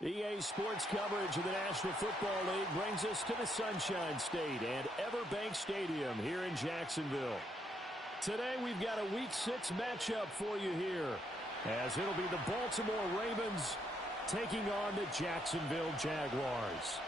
EA Sports coverage of the National Football League brings us to the Sunshine State and Everbank Stadium here in Jacksonville. Today we've got a Week 6 matchup for you here, as it'll be the Baltimore Ravens taking on the Jacksonville Jaguars.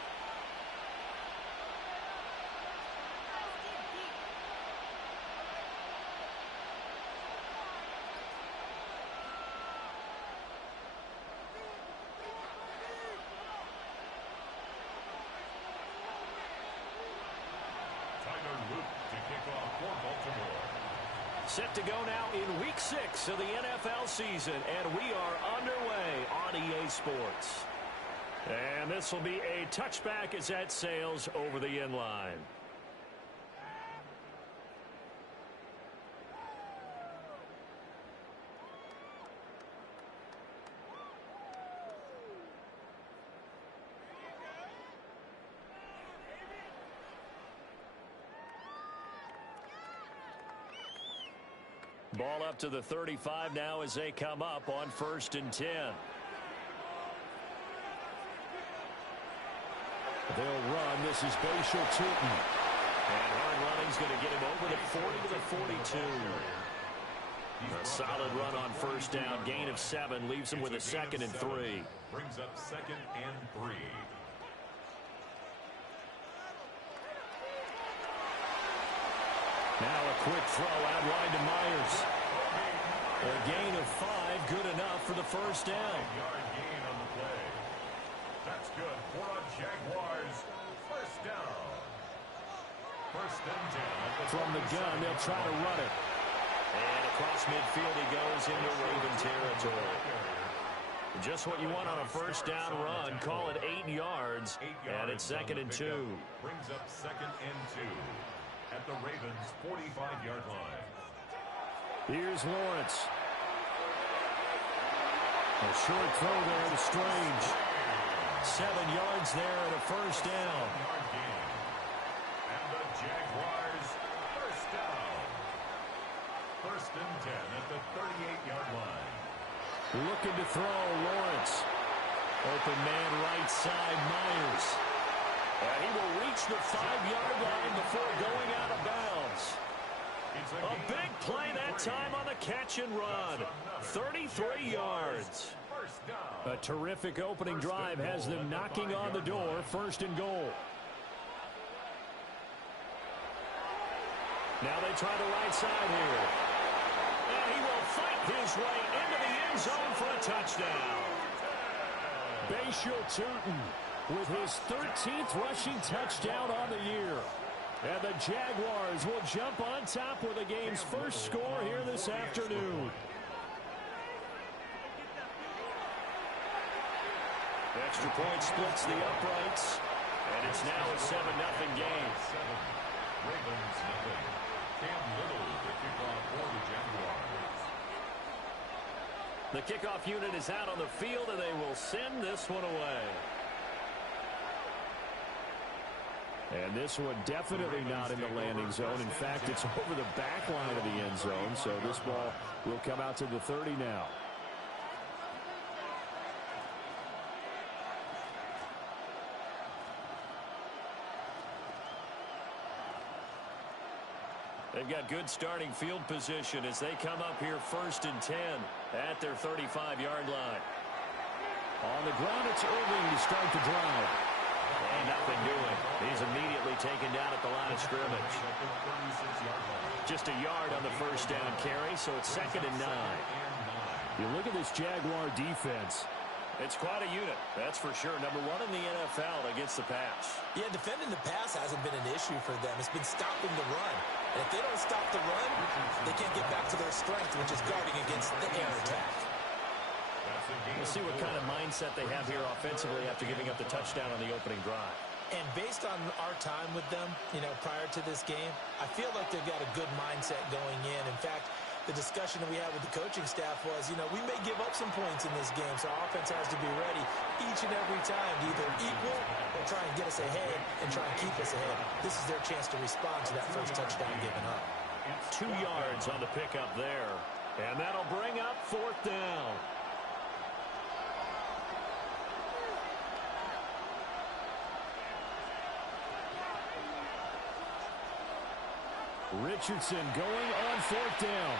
Set to go now in Week 6 of the NFL season, and we are underway on EA Sports. And this will be a touchback as that sails over the end line. Ball up to the 35 now as they come up on 1st and 10. They'll run. This is Bashal Tutin. And hard running's going to get him over the 40 to the 42. A solid run on 1st down. Gain of 7 leaves him with a 2nd and 3. Brings up 2nd and 3. Now a quick throw out wide to Myers. A gain of 5, good enough for the 1st down. 5-yard gain on the play. That's good for a Jaguars 1st down. 1st and 10. From the gun, they'll try to run it. And across midfield he goes into Raven territory. Just what you want on a 1st down run. Call it 8 yards. And it's 2nd and 2. Brings up 2nd and 2. At the Ravens' 45-yard line. Here's Lawrence. A short throw there to Strange. 7 yards there at a 1st down. And the Jaguars 1st down. 1st and 10 at the 38-yard line. Looking to throw, Lawrence. Open man right side, Myers. And he will reach the 5-yard line before going out of bounds. A big play that time on the catch and run. 33 yards. A terrific opening drive has them knocking on the door. 1st and goal. Now they try the right side here. And he will fight his way into the end zone for a touchdown. Bashal Tutin with his 13th rushing touchdown on the year. And the Jaguars will jump on top with the game's first score here this afternoon. Extra point splits the uprights. And it's now a 7-0 game. Ravens nothing. Cam Little, the kickoff for the Jaguars. The kickoff unit is out on the field, and they will send this one away. And this one definitely not in the landing zone. In fact, it's over the back line of the end zone, so this ball will come out to the 30 now. They've got good starting field position as they come up here 1st and 10 at their 35-yard line. On the ground, it's Irving to start the drive. And nothing doing. He's immediately taken down at the line of scrimmage. Just a yard on the 1st down carry, so it's 2nd and 9. You look at this Jaguar defense. It's quite a unit, that's for sure. Number 1 in the NFL against the pass. Yeah, defending the pass hasn't been an issue for them. It's been stopping the run. And if they don't stop the run, they can't get back to their strength, which is guarding against the air attack. We'll see what kind of mindset they have here offensively after giving up the touchdown on the opening drive. And based on our time with them, prior to this game, I feel like they've got a good mindset going in. In fact, the discussion that we had with the coaching staff was, we may give up some points in this game, so our offense has to be ready each and every time to either equal or try and get us ahead and try and keep us ahead. This is their chance to respond to that first touchdown given up. 2 yards on the pickup there, and that'll bring up 4th down. Richardson going on fourth down.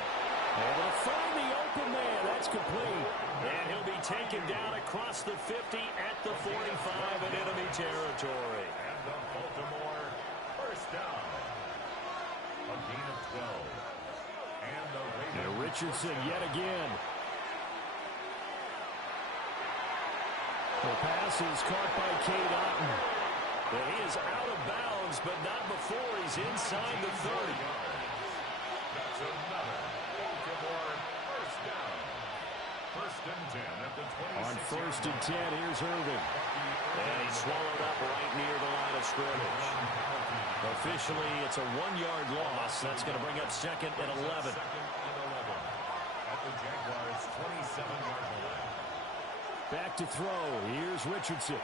Able to find the open man. That's complete. And he'll be taken down across the 50 at the 45 in enemy territory. And the Baltimore first down. A gain of 12. And the Ravens. Richardson yet again. The pass is caught by Cade Otton. And he is out of bounds, but not before he's inside the 30. That's another Baltimore first down. First and 10 at the 26. On first and 10, here's Irvin. And he's swallowed up right near the line of scrimmage. Officially, it's a 1-yard loss. That's going to bring up second and 11. At the Jaguars' 27-yard line. Back to throw. Here's Richardson.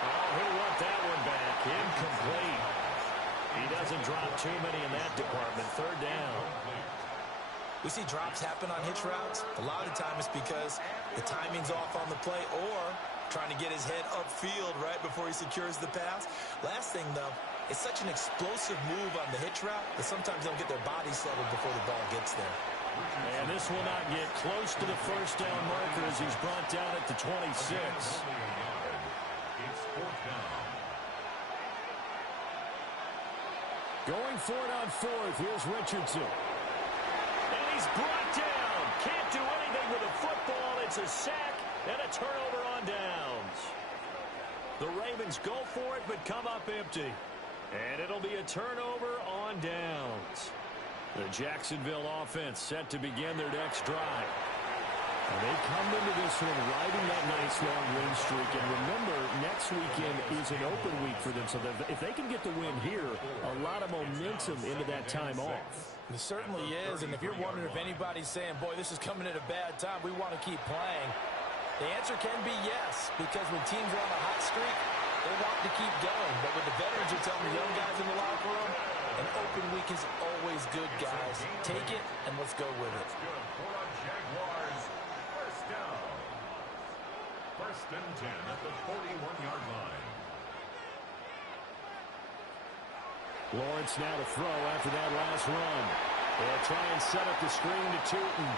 Oh, he'll want that one back. Incomplete. He doesn't drop too many in that department. Third down. We see drops happen on hitch routes. A lot of time it's because the timing's off on the play or trying to get his head upfield right before he secures the pass. Last thing, though, it's such an explosive move on the hitch route that sometimes they'll get their body settled before the ball gets there. And this will not get close to the first down marker as he's brought down at the 26. It's fourth down. Going for it on fourth. Here's Richardson. And he's brought down. Can't do anything with the football. It's a sack and a turnover on downs. The Ravens go for it but come up empty. And it'll be a turnover on downs. The Jacksonville offense set to begin their next drive. And they come into this one riding that nice long win streak. And remember, next weekend is an open week for them. So if they can get the win here, a lot of momentum into that time off. It certainly is. And if you're wondering if anybody's saying, boy, this is coming at a bad time, we want to keep playing, the answer can be yes. Because when teams are on a hot streak, they want to keep going. But what the veterans are telling the young guys in the locker room, an open week is always good, guys. Take it, and let's go with it. Jaguars first down. First and 10 at the 41-yard line. Lawrence now to throw after that last run. They'll try and set up the screen to Tootin.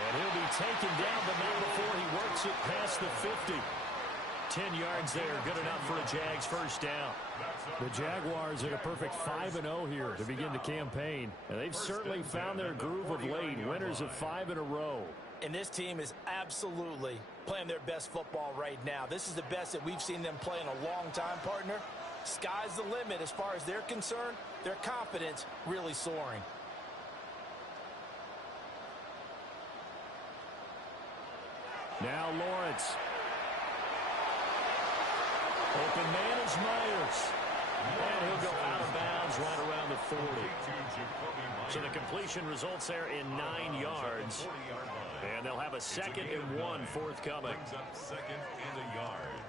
And he'll be taken down, but not before he works it past the 50. 10 yards there, good enough for a Jags first down. The Jaguars at a perfect 5-0 here to begin the campaign. And they've certainly found their groove of late, winners of 5 in a row. And this team is absolutely playing their best football right now. This is the best that we've seen them play in a long time, partner. Sky's the limit as far as they're concerned. Their confidence really soaring. Now Lawrence. Open man is Myers. And he'll go out of bounds right around the 40. So the completion results there in 9 yards. And they'll have a 2nd and 1 forthcoming. Brings up 2nd and a yard.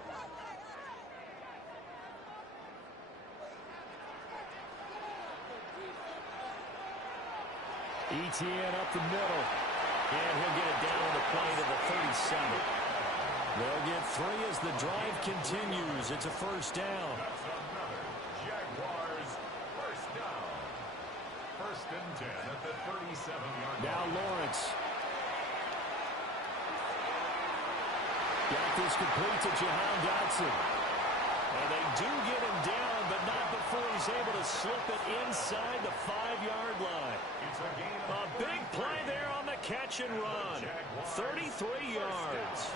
Etienne up the middle. And he'll get it down on the play to the 37. They'll get 3 as the drive continues. It's a first down. That's another Jaguars first down. First and 10 at the 37-yard line. Now Lawrence. Got this complete to Jahan Dotson. And they do get him down, but not before he's able to slip it inside the 5-yard line. It's a gain A big play there on the catch and run. 33 yards.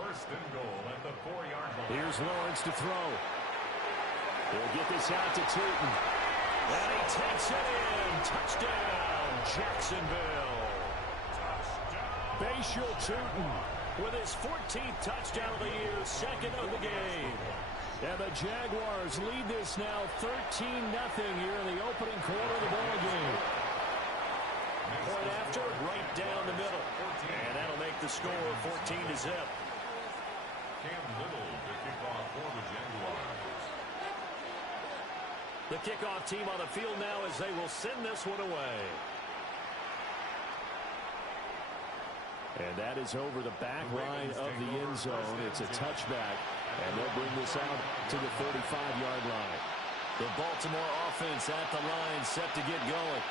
First and goal at the 4-yard line. Here's Lawrence to throw. He'll get this out to Tootin. And he takes it in. Touchdown, Jacksonville. Touchdown. Bashal Tootin with his 14th touchdown of the year, 2nd of the game. And the Jaguars lead this now 13-0 here in the opening quarter of the ball game. Point after, right down the middle. And that'll make the score 14-0. Cam Little to kick off for the Jaguars. The kickoff team on the field now as they will send this one away. And that is over the back line of the end zone. It's a touchback. And they'll bring this out to the 35-yard line. The Baltimore offense at the line, set to get going.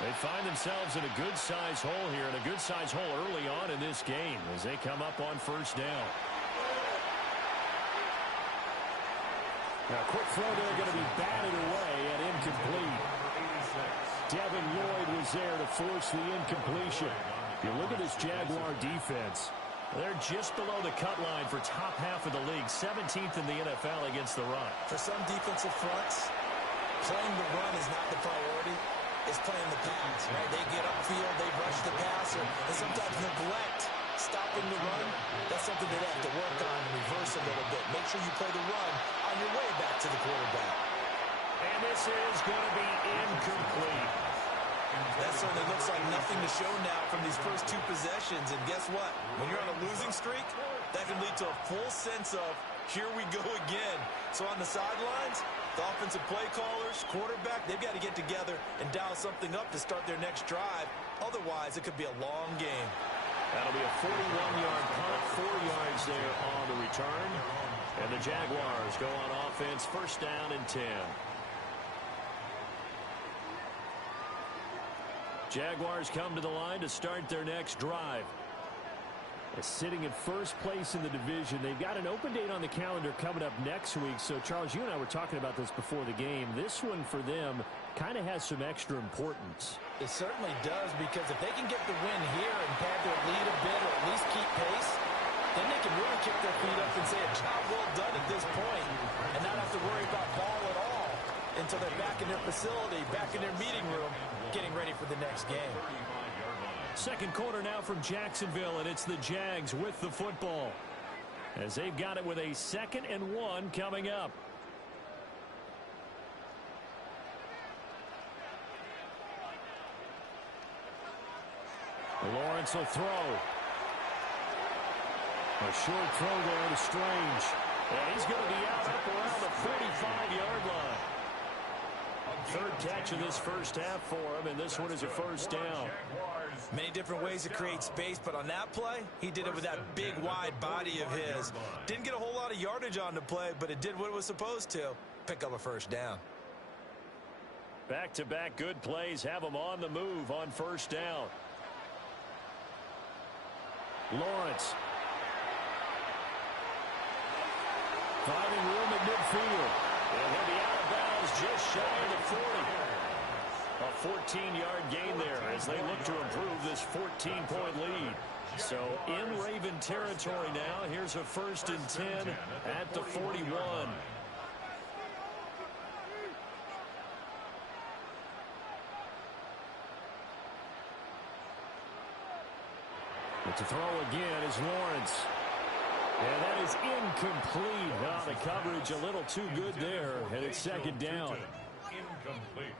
They find themselves in a good-sized hole here, and a good-sized hole early on in this game as they come up on first down. Now, a quick throw there going to be batted away and incomplete. Devin Lloyd was there to force the incompletion. You look at this Jaguar defense. They're just below the cut line for top half of the league, 17th in the NFL against the run. For some defensive fronts, playing the run is not the priority. It's playing the pass, right? They get upfield, they rush the passer, and sometimes neglect stopping the run. That's something they have to work on and reverse a little bit. Make sure you play the run on your way back to the quarterback. And this is going to be incomplete. That certainly looks like nothing to show now from these first two possessions. And guess what? When you're on a losing streak, that can lead to a full sense of, here we go again. So on the sidelines, the offensive play callers, quarterback, they've got to get together and dial something up to start their next drive. Otherwise, it could be a long game. That'll be a 41-yard punt, 4 yards there on the return. And the Jaguars go on offense, first down and 10. Jaguars come to the line to start their next drive. Sitting in first place in the division. They've got an open date on the calendar coming up next week. So, Charles, you and I were talking about this before the game. This one for them kind of has some extra importance. It certainly does, because if they can get the win here and pad their lead a bit or at least keep pace, then they can really kick their feet up and say a job well done at this point and not have to worry about ball at all until they're back in their facility, back in their meeting room, getting ready for the next game. Second quarter now from Jacksonville, and it's the Jags with the football as they've got it with a 2nd and 1 coming up. Lawrence will throw. A short throw there to Strange. And he's going to be out up around the 45-yard line. Third catch of this first half for him, and this one is a first down. Many different ways to create space, but on that play, he did it with that big, wide body of his. Didn't get a whole lot of yardage on the play, but it did what it was supposed to. Pick up a first down. Back-to-back good plays have him on the move on first down. Lawrence. Finding room at midfield. And he'll be out of bounds just shy of the 40. A 14-yard gain there as they look to improve this 14-point lead. So in Raven territory now. Here's a 1st and 10 at the 41. But to throw again is Lawrence. And that is incomplete. Now the coverage a little too good there, and it's 2nd down.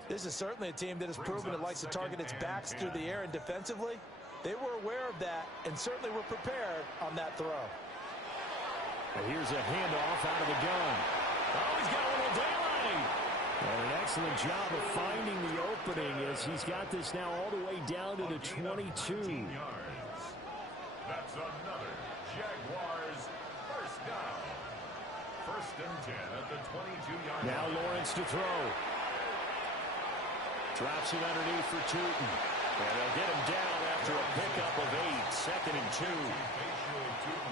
This is certainly a team that has proven it likes to target its backs through the air, and defensively, they were aware of that and certainly were prepared on that throw. And here's a handoff out of the gun. Oh, he's got a little daylight. And an excellent job of finding the opening as he's got this now all the way down to the 22. That's another Jaguars first down. 1st and 10 at the 22-yard line. Now Lawrence to throw. Drops it underneath for Tootin. And they'll get him down after a pickup of 8. 2nd and 2.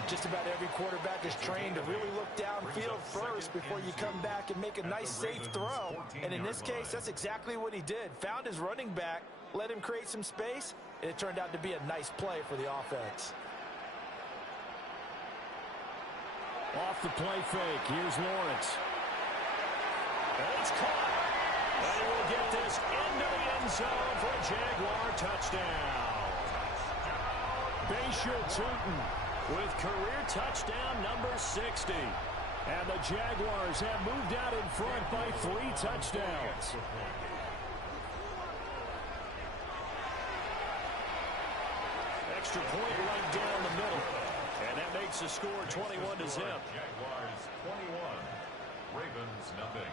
Just about every quarterback is trained to really look downfield first before you come back and make a nice, safe throw. And in this case, that's exactly what he did. Found his running back, let him create some space, and it turned out to be a nice play for the offense. Off the play fake. Here's Lawrence. And it's caught. And he will get this into the end zone for a Jaguar touchdown. Bashir Tootin with career touchdown number 60. And the Jaguars have moved out in front by 3 touchdowns. Extra point right down the middle. And that makes the score 21-0. Jaguars 21, Ravens nothing.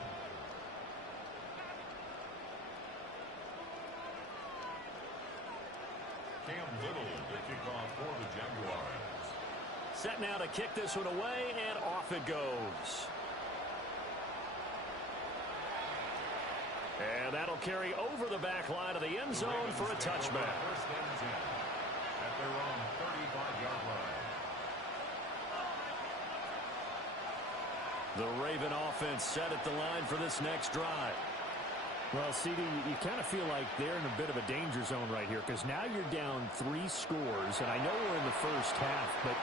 Cam Little to kick off for the Jaguars. Set now to kick this one away, and off it goes. And that'll carry over the back line of the end zone for a touchback. First and 10 at their own 35-yard line. The Raven offense set at the line for this next drive. Well, CD, you kind of feel like they're in a bit of a danger zone right here because now you're down 3 scores, and I know we're in the first half, but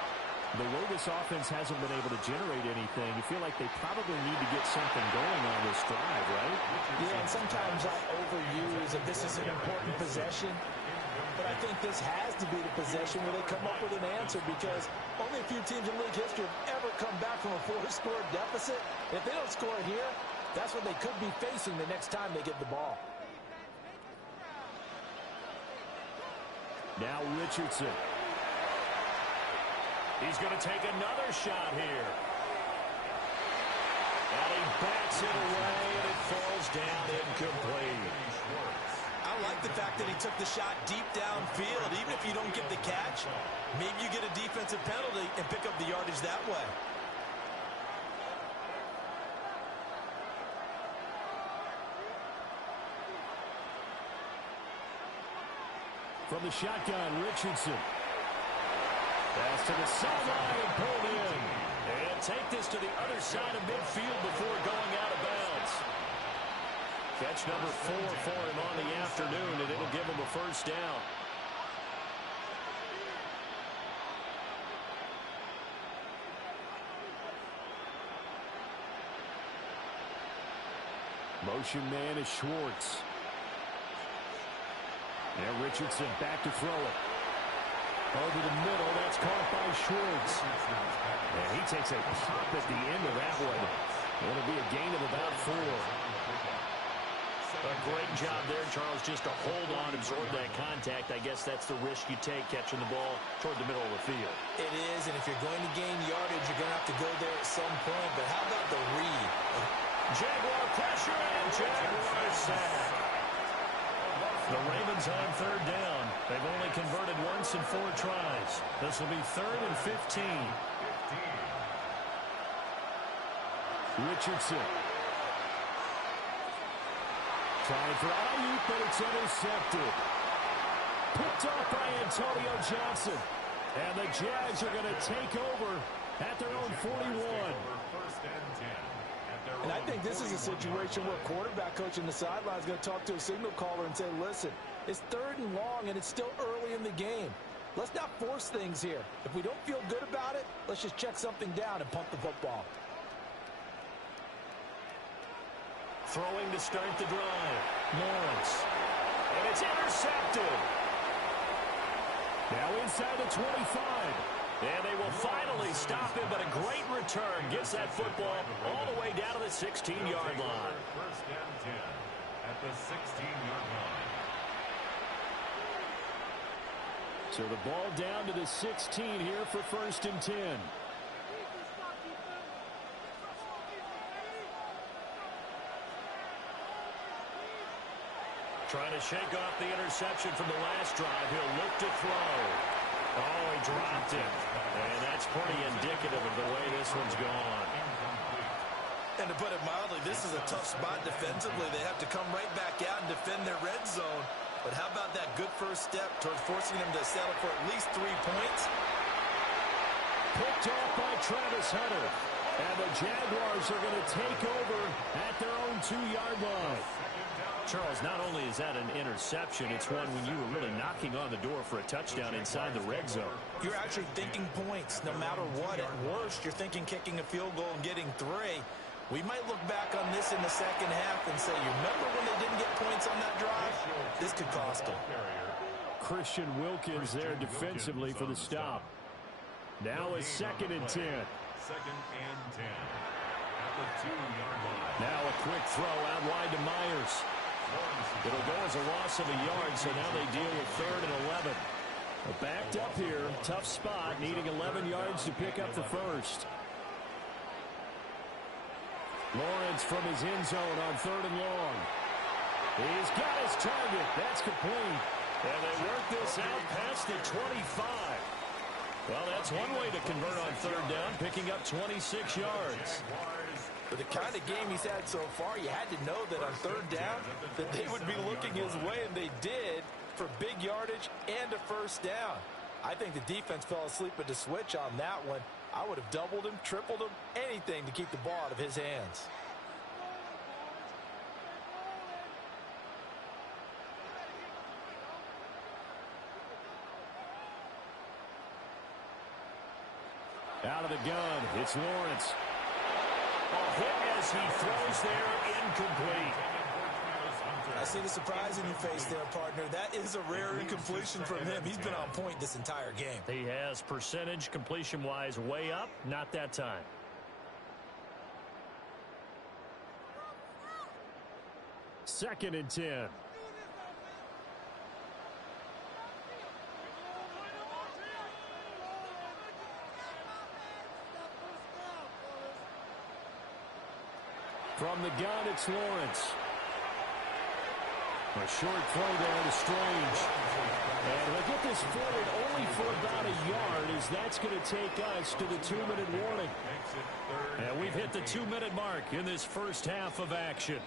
the way this offense hasn't been able to generate anything, you feel like they probably need to get something going on this drive, right? Yeah, and sometimes I overuse that this is an important possession, but I think this has to be the possession where they come up with an answer because only a few teams in league history have ever come back from a 4-score deficit. If they don't score here, that's what they could be facing the next time they get the ball. Now Richardson. He's going to take another shot here. And he backs it away, and it falls down incomplete. I like the fact that he took the shot deep downfield. Even if you don't get the catch, maybe you get a defensive penalty and pick up the yardage that way. From the shotgun, Richardson. Pass to the sideline and pulled in. And take this to the other side of midfield before going out of bounds. Catch number 4 for him on the afternoon, and it'll give him a first down. Motion man is Schwartz. And Richardson back to throw it. Over the middle, that's caught by Schwartz. And he takes a pop at the end of that one. It'll be a gain of about 4. A great job there, Charles, just to hold on, absorb that contact. I guess that's the risk you take catching the ball toward the middle of the field. It is, and if you're going to gain yardage, you're going to have to go there at some point. But how about the read? Jaguar pressure and Jaguar sack. The Ravens on third down. They've only converted once in 4 tries. This will be 3rd and 15. Richardson. Trying for Ayuk, but it's intercepted. Picked off by Antonio Johnson. And the Jags are going to take over at their own 41. First and 10 at their And I own think this is a situation where quarterback coach in the sideline is going to talk to a signal caller and say, listen, it's 3rd and long, and it's still early in the game. Let's not force things here. If we don't feel good about it, let's just check something down and pump the football. Throwing to start the drive. Lawrence. And it's intercepted. Now inside the 25. And they will finally stop him, but a great return gets that football all the way down to the 16-yard line. First and 10 at the 16-yard line. So the ball down to the 16 here for 1st and 10. Trying to shake off the interception from the last drive. He'll look to throw. Oh, he dropped it. And that's pretty indicative of the way this one's gone. And to put it mildly, this is a tough spot defensively. They have to come right back out and defend their red zone. But how about that good first step towards forcing them to settle for at least 3 points? Picked off by Travis Hunter. And the Jaguars are going to take over at their own 2-yard line. Charles, not only is that an interception, it's one when you were really knocking on the door for a touchdown inside the red zone. You're actually thinking points no matter what. At worst, you're thinking kicking a field goal and getting 3. We might look back on this in the second half and say, you remember when they didn't get points on that drive? This could cost them. Christian Wilkins there defensively for the stop. Now a 2nd and 10. 2nd and 10 at the 2-yard line. Now a quick throw out wide to Myers. It'll go as a loss of a yard, so now they deal with 3rd and 11. Backed up here, tough spot, needing 11 yards to pick up the first. Lawrence from his end zone on 3rd and long. He's got his target. That's complete. And they work this out past the 25. Well, that's one way to convert on third down, picking up 26 yards. But the kind of game he's had so far, you had to know that on third down that they would be looking his way, and they did, for big yardage and a first down. I think the defense fell asleep at the switch on that one. I would have doubled him, tripled him, anything to keep the ball out of his hands. Out of the gun, it's Lawrence. A hit as he throws there, incomplete. I see the surprise in your face there, partner. That is a rare incompletion from him. He's been on point this entire game. He has percentage completion-wise way up, not that time. Second and 10. From the gun, it's Lawrence. A short throw there to Strange. And he'll get this forward only for about a yard, as that's going to take us to the 2-minute warning. And we've hit the 2-minute mark in this first half of action.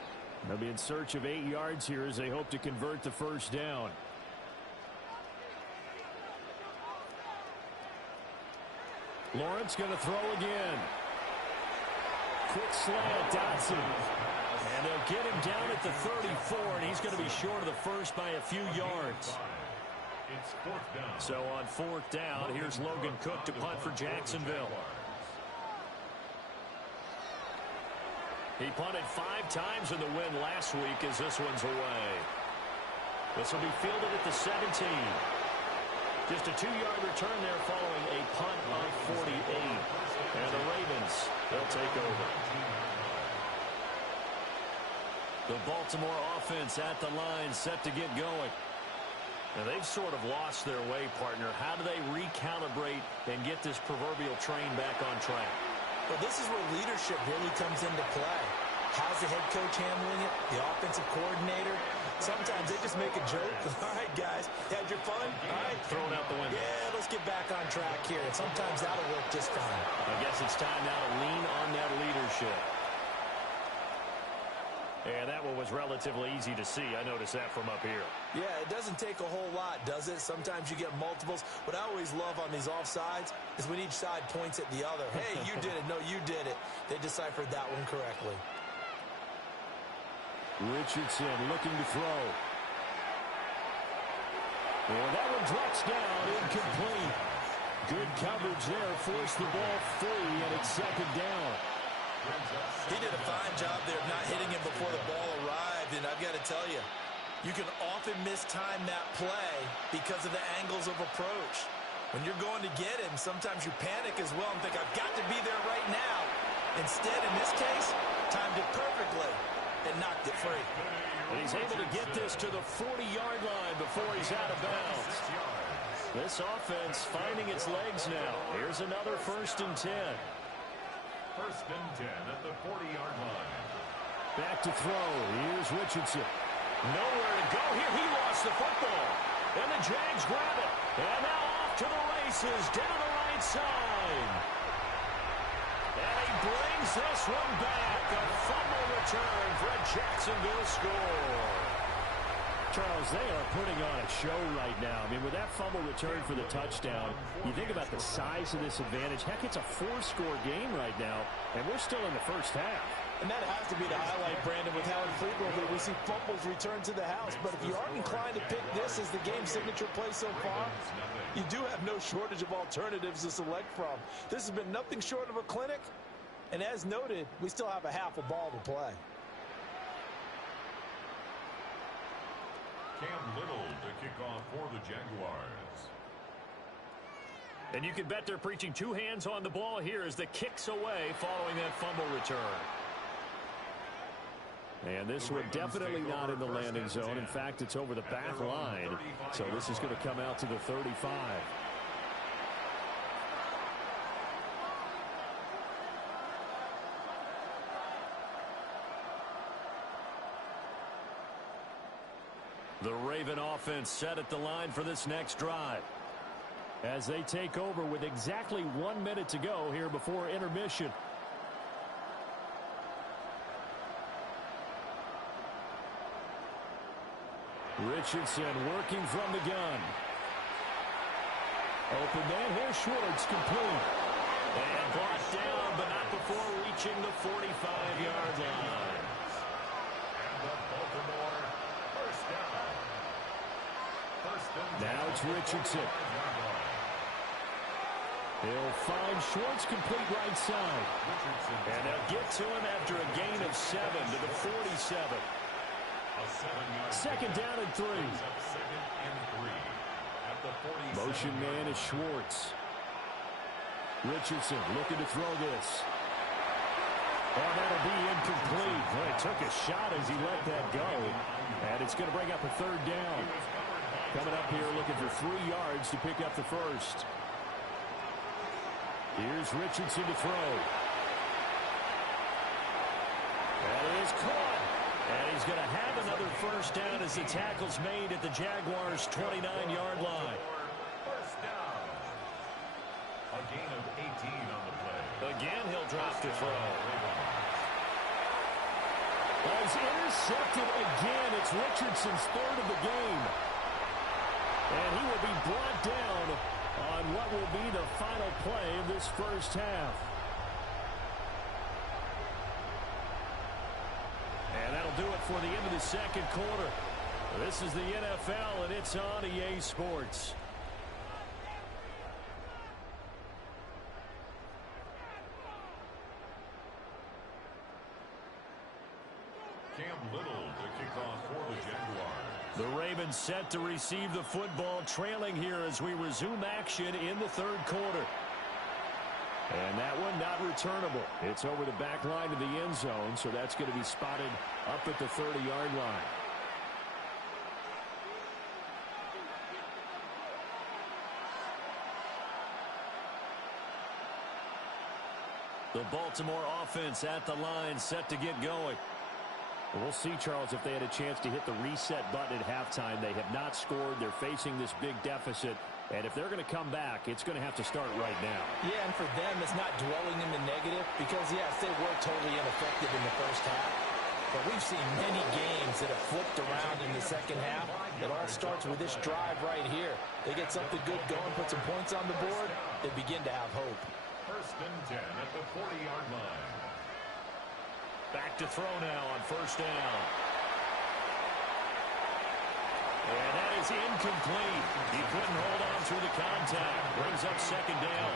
They'll be in search of 8 yards here as they hope to convert the first down. Lawrence going to throw again. Quick slant, Dotson. And they'll get him down at the 34, and he's going to be short of the first by a few yards. It's fourth down. So on fourth down, here's Logan Cook to punt for Jacksonville. He punted 5 times in the win last week as this one's away. This will be fielded at the 17. Just a 2-yard return there following a punt of 48. And the Ravens, they'll take over. The Baltimore offense at the line, set to get going. Now, they've sort of lost their way, partner. How do they recalibrate and get this proverbial train back on track? Well, this is where leadership really comes into play. How's the head coach handling it? The offensive coordinator? Sometimes they just make a joke. All right, guys, had your fun? All right. Throw it out the window. Yeah, let's get back on track here. And sometimes that'll work just fine. I guess it's time now to lean on that leadership. And that one was relatively easy to see. I noticed that from up here. Yeah, it doesn't take a whole lot, does it? Sometimes you get multiples. What I always love on these offsides is when each side points at the other. Hey, you did it. No, you did it. They deciphered that one correctly. Richardson looking to throw. And that one drops down, incomplete. Good coverage there, forced the ball free, and it's second down. He did a fine job there of not hitting him before the ball arrived, and I've got to tell you, you can often mistime that play because of the angles of approach. When you're going to get him, sometimes you panic as well and think, I've got to be there right now. Instead, in this case, timed it perfectly and knocked it free. And he's able to get this to the 40-yard line before he's out of bounds. This offense finding its legs now. Here's another 1st and 10. 1st and 10 at the 40-yard line. Back to throw. Here's Richardson. Nowhere to go here. He lost the football. And the Jags grab it. And now off to the races down the right side. And he brings this one back. A fumble return for a Jacksonville score. Charles, they are putting on a show right now. I mean, with that fumble return for the touchdown, you think about the size of this advantage. Heck, it's a 4-score game right now, and we're still in the first half. And that has to be the highlight, Brandon, with how infrequently we see fumbles return to the house. But if you aren't inclined to pick this as the game's signature play so far, you do have no shortage of alternatives to select from. This has been nothing short of a clinic. And as noted, we still have a half a ball to play. Cam Little to kick off for the Jaguars. And you can bet they're preaching 2 hands on the ball here as the kick's away following that fumble return. And this one definitely not in the landing zone. In fact, it's over the back line. So this is going to come out to the 35. The Raven offense set at the line for this next drive. as they take over with exactly 1 minute to go here before intermission. Richardson working from the gun. Open man here, Schwartz complete. And blocked down, but not before reaching the 45-yard line. And the Baltimore first down. Now it's Richardson. He'll find Schwartz complete right side. And they'll get to him after a gain of 7 to the 47. Second down and 3. Motion man is Schwartz. Richardson looking to throw this. Oh, that'll be incomplete. Boy, took a shot as he let that go. And it's going to bring up a third down. Coming up here looking for 3 yards to pick up the first. Here's Richardson to throw. That is caught. And he's going to have another first down as the tackle's made at the Jaguars' 29-yard line. First down. A gain of 18 on the play. Again, he'll drop to throw. He's intercepted again. It's Richardson's third of the game. And he will be brought down on what will be the final play of this first half. And that'll do it for the end of the second quarter. This is the NFL, and it's on EA Sports. Cam Little to kick off for the Jaguars. The Ravens set to receive the football, trailing here as we resume action in the third quarter. And that one not returnable. It's over the back line of the end zone, so that's going to be spotted up at the 30-yard line. The Baltimore offense at the line, set to get going. We'll see, Charles, if they had a chance to hit the reset button at halftime. They have not scored. They're facing this big deficit. And if they're going to come back, it's going to have to start right now. Yeah, and for them, it's not dwelling in the negative because, yes, they were totally ineffective in the first half. But we've seen many games that have flipped around in the second half. It all starts with this drive right here. They get something good going, put some points on the board, they begin to have hope. First and 10 at the 40-yard line. Back to throw now on first down. And that is incomplete. He couldn't hold on through the contact. Brings up second down.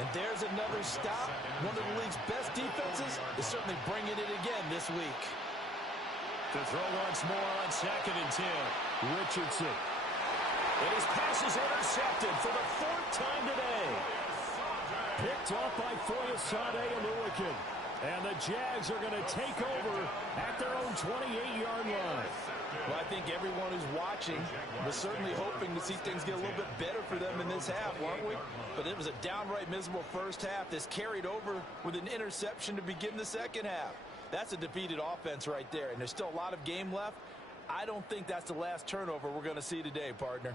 And there's another stop. One of the league's best defenses is certainly bringing it again this week. To throw once more on second and 10. Richardson. And his pass is intercepted for the 4th time today. Picked off by Foyesade Oluwakin. And the Jags are going to take over at their own 28-yard line. Well, I think everyone who's watching was certainly hoping to see things get a little bit better for them in this half, weren't we? But it was a downright miserable first half. This carried over with an interception to begin the second half. That's a defeated offense right there, and there's still a lot of game left. I don't think that's the last turnover we're going to see today, partner.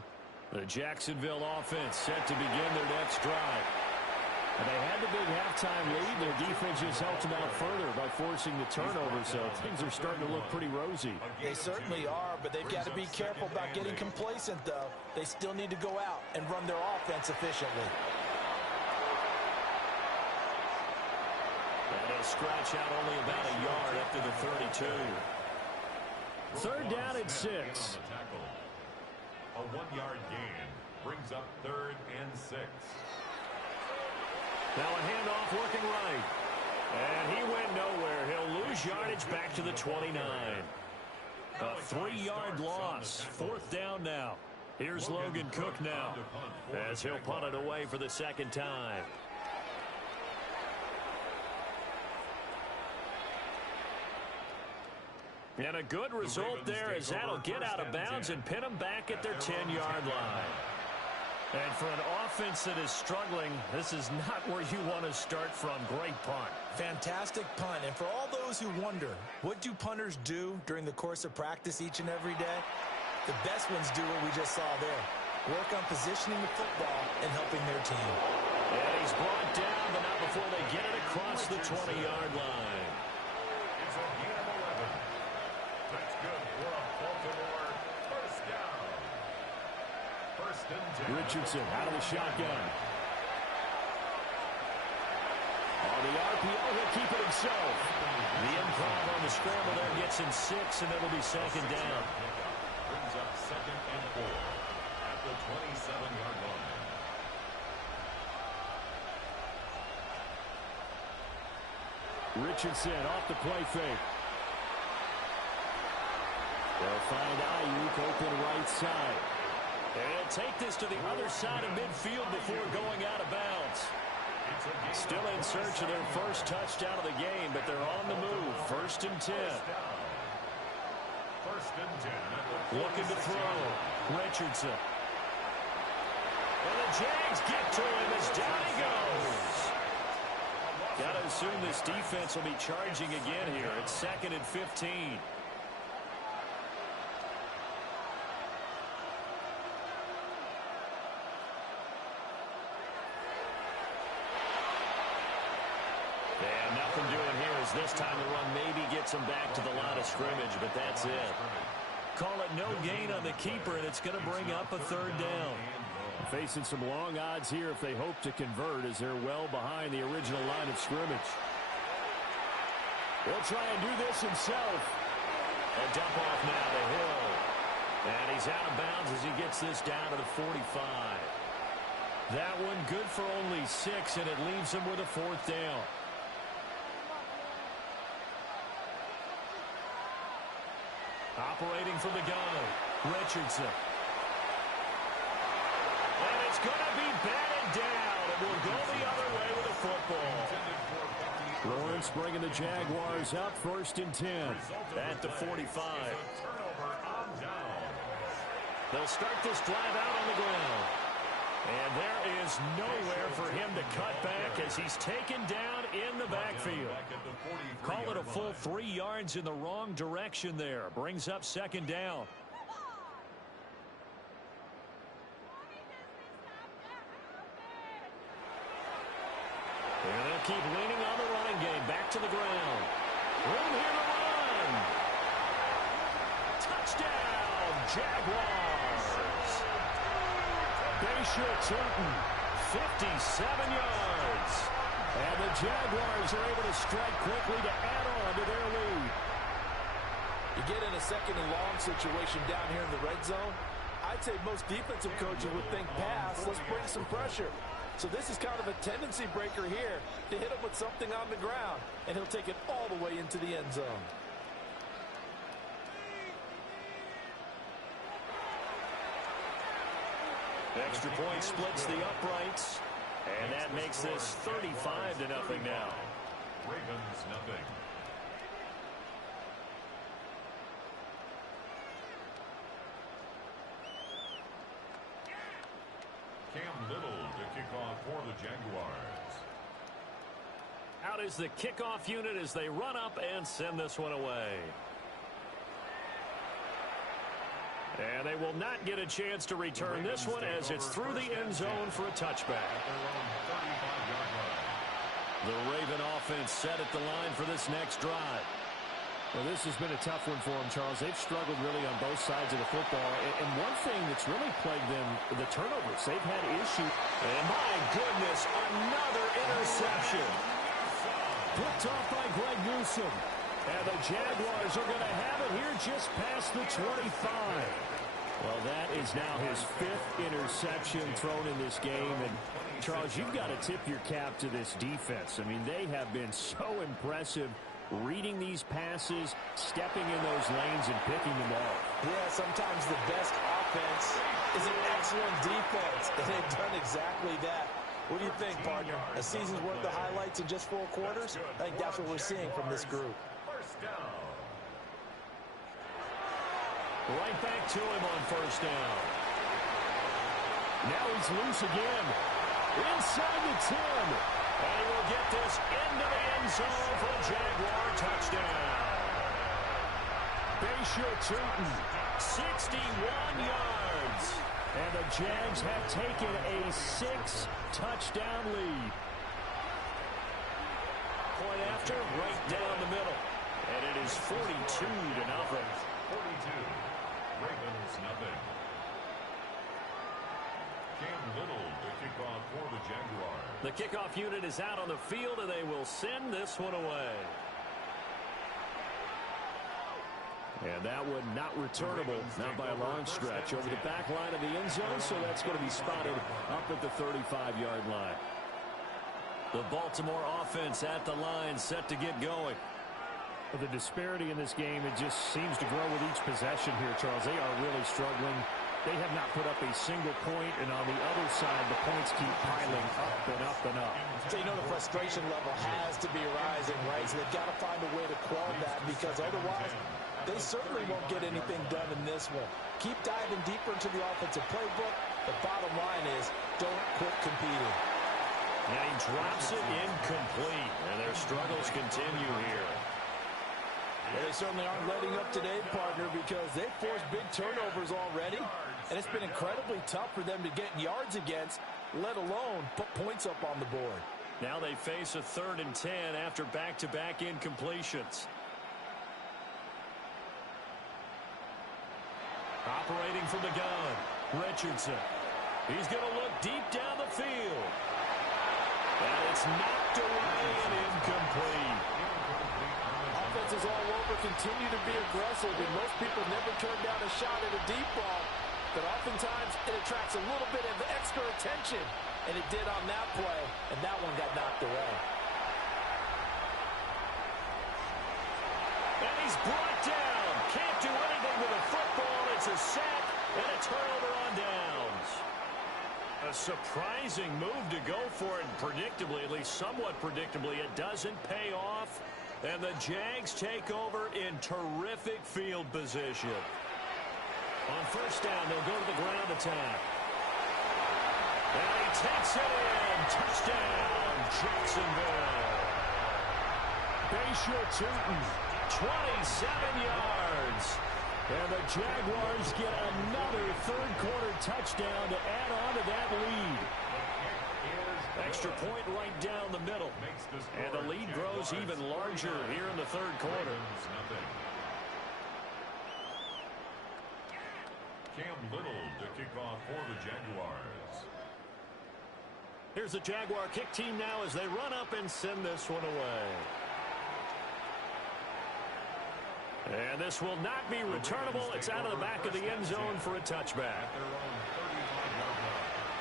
The Jacksonville offense set to begin their next drive. And they had the big halftime lead. Their defense just helped them out further by forcing the turnover, so things are starting to look pretty rosy. They certainly are, but they've got to be careful about getting complacent, though. They still need to go out and run their offense efficiently. And they'll scratch out only about a yard up to the 32. Third down and 6. A 1-yard gain brings up 3rd and 6. Now a handoff working right. And he went nowhere. He'll lose yardage back to the 29. A 3-yard loss. 4th down now. Here's Logan Cook now as he'll punt it away for the second time. And a good result there as that'll get out of bounds and pin them back at their 10-yard line. And for an offense that is struggling, this is not where you want to start from. Great punt. Fantastic punt. And for all those who wonder, what do punters do during the course of practice each and every day? The best ones do what we just saw there. work on positioning the football and helping their team. And he's brought down, but not before they get it across the 20-yard line. It's a gain of 11. That's good for a Baltimore first down. First and 10. Richardson out of the shotgun. On the RPO, he'll keep it himself. The improv on the scramble there gets him 6, and it'll be second down. Brings up second and 4 at the 27-yard line. Richardson off the play fake. They'll find Ayuk open right side. And he'll take this to the other side of midfield before going out of bounds. Still in search of their first touchdown of the game, but they're on the move. First and 10. First and 10. Looking to throw. Richardson. And the Jags get to him as down he goes. Got to assume this defense will be charging again here. It's second and 15. And nothing doing here as this time the run maybe gets them back to the line of scrimmage, but that's it. Call it no gain on the keeper, and it's going to bring up a third down. Facing some long odds here if they hope to convert as they're well behind the original line of scrimmage. He'll try and do this himself. A dump off now to Hill. And he's out of bounds as he gets this down to the 45. That one good for only 6, and it leaves him with a fourth down. Operating from the gun, Richardson. And it's going to be batted down. It will go the other way with the football. Lawrence bringing the Jaguars up first and 10. At the 45. They'll start this drive out on the ground. And there is nowhere for him to cut back as he's taken down in the backfield. Call it a full 3 yards in the wrong direction there. Brings up second down. And they'll keep leaning on the running game. Back to the ground. Room here to run. Touchdown, Jaguars. Bayshaw-Turton, 57 yards. And the Jaguars are able to strike quickly to add on to their lead. You get in a second and long situation down here in the red zone, I'd say most defensive coaches would think pass, let's bring some pressure. So this is kind of a tendency breaker here to hit him with something on the ground, and he'll take it all the way into the end zone. Extra point splits the uprights, and that makes this 35-0 now. Ravens nothing. Cam Little to kick off for the Jaguars. Out is the kickoff unit as they run up and send this one away. And they will not get a chance to return this one as it's through the end zone for a touchback. The Raven offense set at the line for this next drive. Well, this has been a tough one for them, Charles. They've struggled really on both sides of the football. And one thing that's really plagued them, the turnovers. They've had issues. And my goodness, another interception. Picked off by Greg Newsome. And the Jaguars are going to have it here just past the 25. Well, that is now his 5th interception thrown in this game. And, Charles, you've got to tip your cap to this defense. I mean, they have been so impressive reading these passes, stepping in those lanes, and picking them off. Yeah, sometimes the best offense is an excellent defense, and they've done exactly that. What do you think, partner? A season's worth of highlights in just 4 quarters? I think that's what we're seeing from this group. Right back to him on first down. Now he's loose again. Inside the 10. And he will get this into the end zone for a Jaguar touchdown. Bayshaw-Turton, 61 yards. And the Jags have taken a 6-touchdown lead. Point after, right down the middle. And it is 42-0. 42. Ravens nothing. Cam Little to kick off for the Jaguars. The kickoff unit is out on the field, and they will send this one away. And that one not returnable, not by a long stretch, over the back line of the end zone, so that's going to be spotted up at the 35-yard line. The Baltimore offense at the line, set to get going. The disparity in this game, it just seems to grow with each possession here, Charles. They are really struggling. They have not put up a single point, and on the other side, the points keep piling up and up and up. So you know the frustration level has to be rising, right? So they've got to find a way to quell that, because otherwise they certainly won't get anything done in this one. Keep diving deeper into the offensive playbook. The bottom line is don't quit competing. And he drops it incomplete, and their struggles continue here. Well, they certainly aren't letting up today, partner, because they've forced big turnovers already, and it's been incredibly tough for them to get yards against, let alone put points up on the board. Now they face a 3rd and 10 after back-to-back incompletions. Operating from the gun, Richardson. He's going to look deep down the field. And it's knocked away and incomplete. Offenses all over continue to be aggressive, and most people never turn down a shot at a deep ball. But oftentimes it attracts a little bit of extra attention, and it did on that play, and that one got knocked away. And he's brought down. Can't do anything with a football. It's a sack and a turnover on downs. A surprising move to go for it, predictably, at least somewhat predictably. It doesn't pay off, and the Jags take over in terrific field position. On 1st down, they'll go to the ground attack. And he takes it in. Touchdown, Jacksonville. Bashir Tootin, 27 yards. And the Jaguars get another 3rd-quarter touchdown to add on to that lead. Extra point right down the middle. And the lead grows even larger here in the 3rd quarter. Cam Little to kick off for the Jaguars. Here's the Jaguar kick team now as they run up and send this one away. And this will not be returnable. It's out of the back of the end zone for a touchback.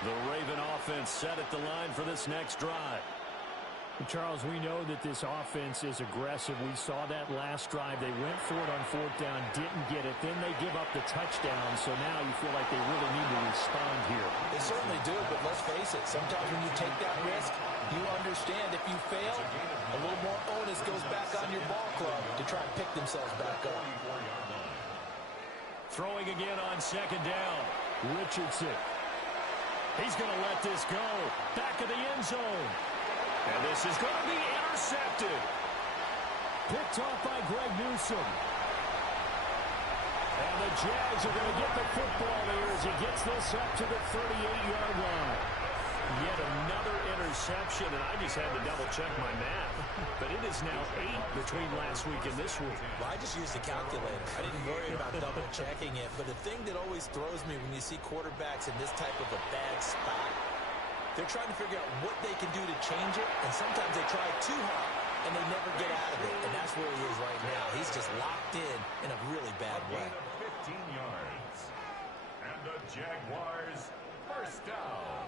The Raven offense set at the line for this next drive. Charles, we know that this offense is aggressive. We saw that last drive. They went for it on 4th down, didn't get it. Then they give up the touchdown. So now you feel like they really need to respond here. They certainly do, but let's face it. Sometimes when you take that risk, you understand if you fail, a little more onus goes back on your ball club to try and pick themselves back up. Throwing again on 2nd down. Richardson. He's going to let this go. Back of the end zone. And this is going to be intercepted. Picked off by Greg Newsome. And the Jags are going to get the football there as he gets this up to the 38-yard line. Yet another interception, and I just had to double-check my math. But it is now 8 between last week and this week. Well, I just used the calculator. I didn't worry about double-checking it. But the thing that always throws me when you see quarterbacks in this type of a bad spot, they're trying to figure out what they can do to change it, and sometimes they try too hard, and they never get out of it. And that's where he is right now. He's just locked in a really bad way. 15 yards. And the Jaguars, 1st down.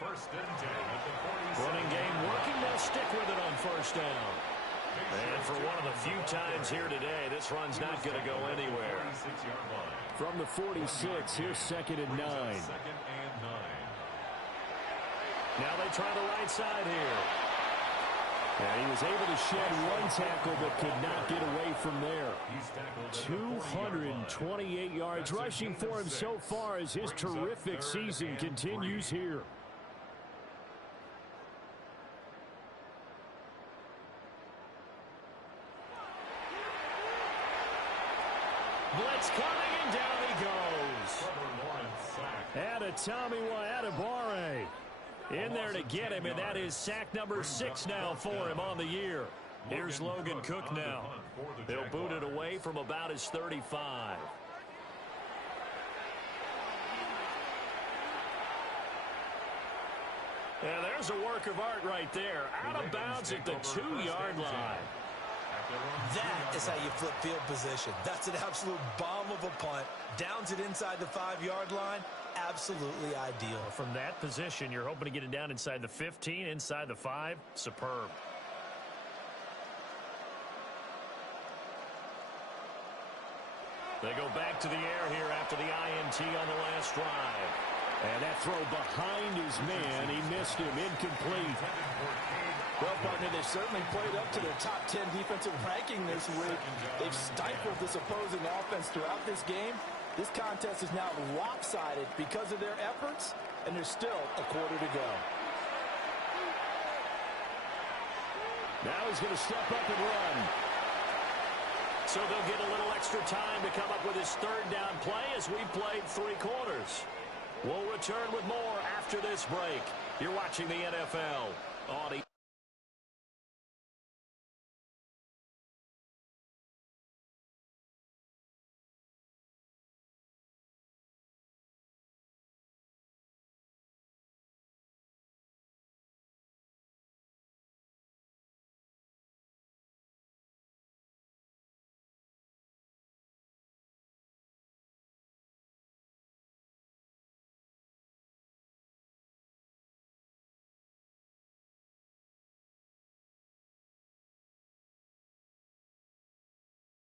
1st and 10 at the 46. Running game working. They'll stick with it on 1st down. And for one of the few times here today, this run's not going to go anywhere. From the 46, here's 2nd and 9. 2nd and 9. Now they try the right side here. And he was able to shed one tackle but could not get away from there. 228 yards rushing for him so far as his terrific season continues here. Blitz coming, and down he goes. Trevor Lawrence sack. Adetomiwa Adebawore in there to get him, and that is sack number 6 now for him on the year. Here's Logan Cook now. They'll boot it away from about his 35. And there's a work of art right there. Out of bounds at the 2-yard line. That is how you flip field position. That's an absolute bomb of a punt. Downs it inside the 5-yard line. Absolutely ideal. From that position, you're hoping to get it down inside the 15, inside the 5. Superb. They go back to the air here after the INT on the last drive. And that throw behind his man, he missed him, incomplete. Well, partner, they certainly played up to their top 10 defensive ranking this week. They've stifled this opposing offense throughout this game. This contest is now lopsided because of their efforts, and there's still a quarter to go. Now he's going to step up and run. So they'll get a little extra time to come up with his 3rd down play as we played 3 quarters. We'll return with more after this break. You're watching the NFL on